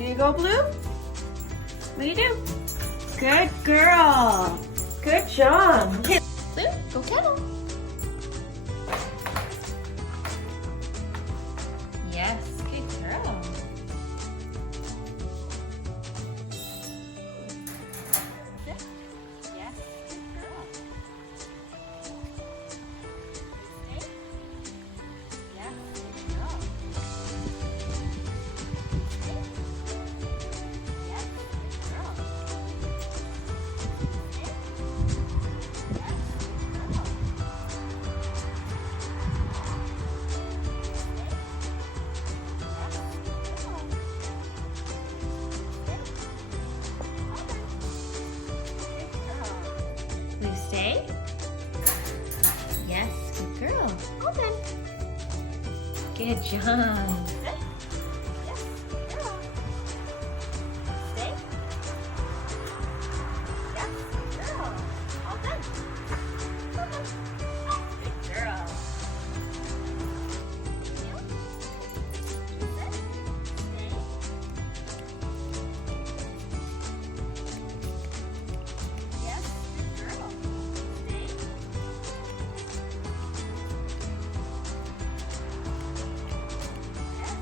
Here you go, Blue. What do you do? Good girl. Good job. Okay, Blue, go kennel. Yes, good girl. Sit. Yes, good girl. Stay. Yes, good girl. Stay. Yes, good girl. Open. Good job. Sit. Yes, good girl. Stay. Yes, good girl. Open. Open. Good girl. Sit. Stay. Yes, good girl. Yes.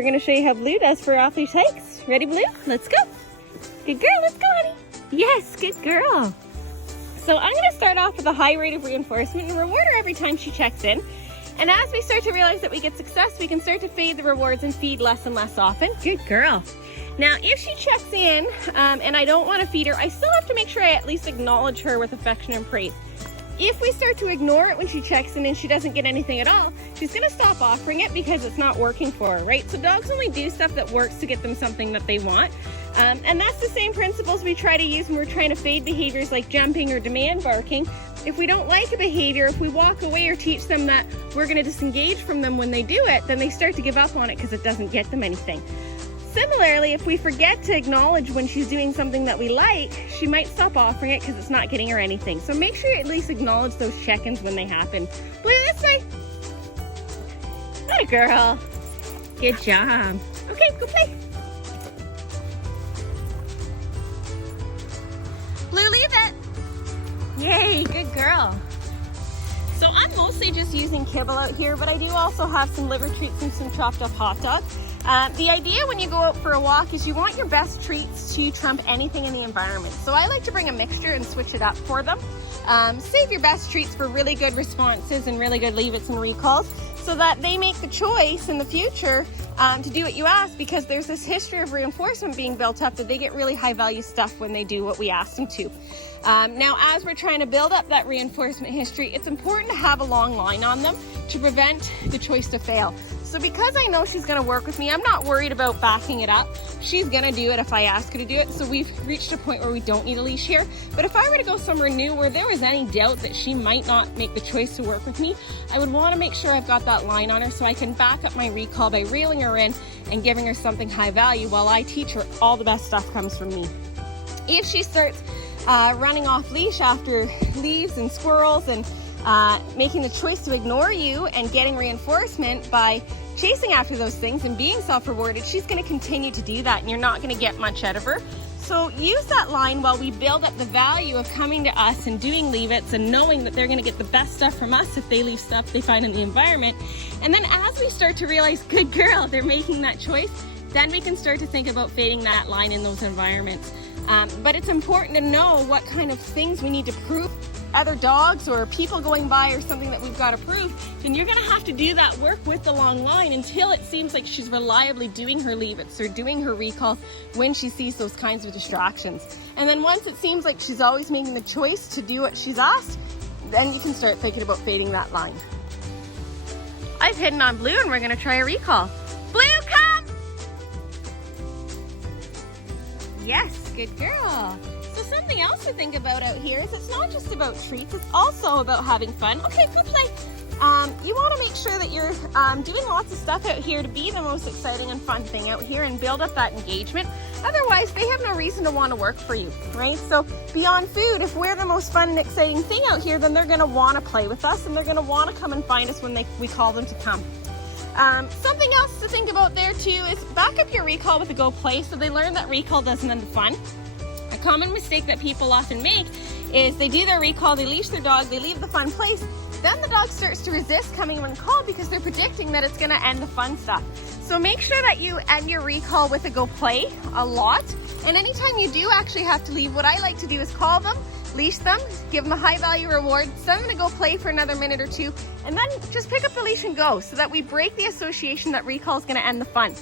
we're gonna show you how Blue does for off-leash hikes. Ready, Blue? Let's go. Good girl, let's go, honey. Yes, good girl. So I'm gonna start off with a high rate of reinforcement and reward her every time she checks in. And as we start to realize that we get success, we can start to fade the rewards and feed less and less often. Good girl. Now, if she checks in and I don't want to feed her, I still have to make sure I at least acknowledge her with affection and praise. If we start to ignore it when she checks in and she doesn't get anything at all, she's going to stop offering it because it's not working for her, right? So dogs only do stuff that works to get them something that they want. And that's the same principles we try to use when we're trying to fade behaviors like jumping or demand barking. If we don't like a behavior, if we walk away or teach them that we're going to disengage from them when they do it, then they start to give up on it because it doesn't get them anything. Similarly, if we forget to acknowledge when she's doing something that we like, she might stop offering it because it's not getting her anything. So make sure you at least acknowledge those check-ins when they happen. Blue, this way. Atta girl. Good job. Okay, go play. Blue, leave it. Yay, good girl. So I'm mostly just using kibble out here, but I do also have some liver treats and some chopped up hot dogs. The idea when you go out for a walk is you want your best treats to trump anything in the environment. So I like to bring a mixture and switch it up for them. Save your best treats for really good responses and really good leave-its and recalls so that they make the choice in the future to do what you ask, because there's this history of reinforcement being built up that they get really high value stuff when they do what we ask them to. Now, as we're trying to build up that reinforcement history, it's important to have a long line on them to prevent the choice to fail. So because I know she's gonna work with me, I'm not worried about backing it up. She's gonna do it if I ask her to do it. So we've reached a point where we don't need a leash here. But if I were to go somewhere new where there was any doubt that she might not make the choice to work with me, I would wanna make sure I've got that line on her so I can back up my recall by reeling her in and giving her something high value while I teach her all the best stuff comes from me. If she starts running off leash after leaves and squirrels and making the choice to ignore you and getting reinforcement by chasing after those things and being self-rewarded, she's going to continue to do that and you're not going to get much out of her. So use that line while we build up the value of coming to us and doing leave-its and knowing that they're going to get the best stuff from us if they leave stuff they find in the environment. And then as we start to realize, good girl, they're making that choice, then we can start to think about fading that line in those environments. But it's important to know what kind of things we need to prove other dogs or people going by or something that we've got to prove. Then you're going to have to do that work with the long line until it seems like she's reliably doing her leave-its or doing her recalls when she sees those kinds of distractions. And then once it seems like she's always making the choice to do what she's asked, then you can start thinking about fading that line. I've hidden on Blue and we're going to try a recall. Blue, come! Yes, good girl. So something else to think about out here is it's not just about treats, it's also about having fun. Okay, go play. You want to make sure that you're doing lots of stuff out here to be the most exciting and fun thing out here and build up that engagement. Otherwise, they have no reason to want to work for you, right? So beyond food, if we're the most fun and exciting thing out here, then they're going to want to play with us and they're going to want to come and find us when we call them to come. Something else to think about there too is back up your recall with a go play so they learn that recall doesn't end the fun. A common mistake that people often make is they do their recall, they leash their dog, they leave the fun place, then the dog starts to resist coming when called because they're predicting that it's going to end the fun stuff. So make sure that you end your recall with a go play a lot, and anytime you do actually have to leave, what I like to do is call them, leash them, give them a high value reward, send them to go play for another minute or two, and then just pick up the leash and go so that we break the association that recall is going to end the fun.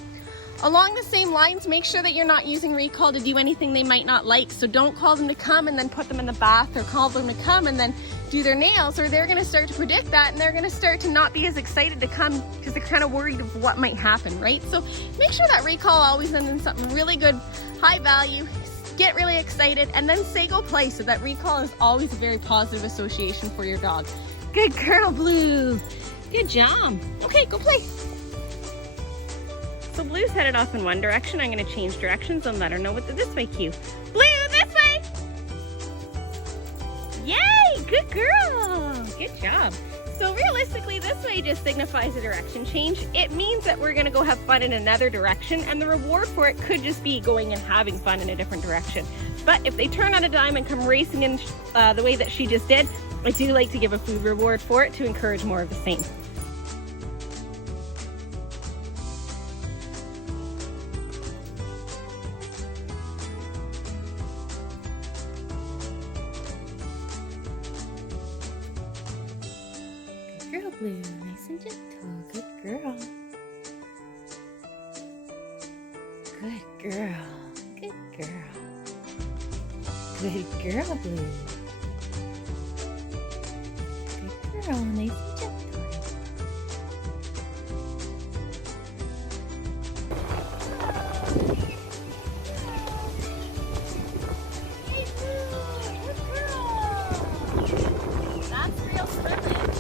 Along the same lines, make sure that you're not using recall to do anything they might not like. So don't call them to come and then put them in the bath, or call them to come and then do their nails, or they're going to start to predict that and they're going to start to not be as excited to come because they're kind of worried of what might happen, right? So make sure that recall always ends in something really good, high value, get really excited, and then say go play so that recall is always a very positive association for your dog. Good girl, Blue. Good job. Okay, go play. So Blue's headed off in one direction. I'm going to change directions and let her know what the this way cue. Blue, this way! Yay! Good girl! Good job. So realistically, this way just signifies a direction change. It means that we're going to go have fun in another direction, and the reward for it could just be going and having fun in a different direction. But if they turn on a dime and come racing in the way that she just did, I do like to give a food reward for it to encourage more of the same. girl, Blue. Nice and gentle. Good girl. Good girl. Good girl. Good girl, Blue. Good girl. Nice and gentle. That's real swimming.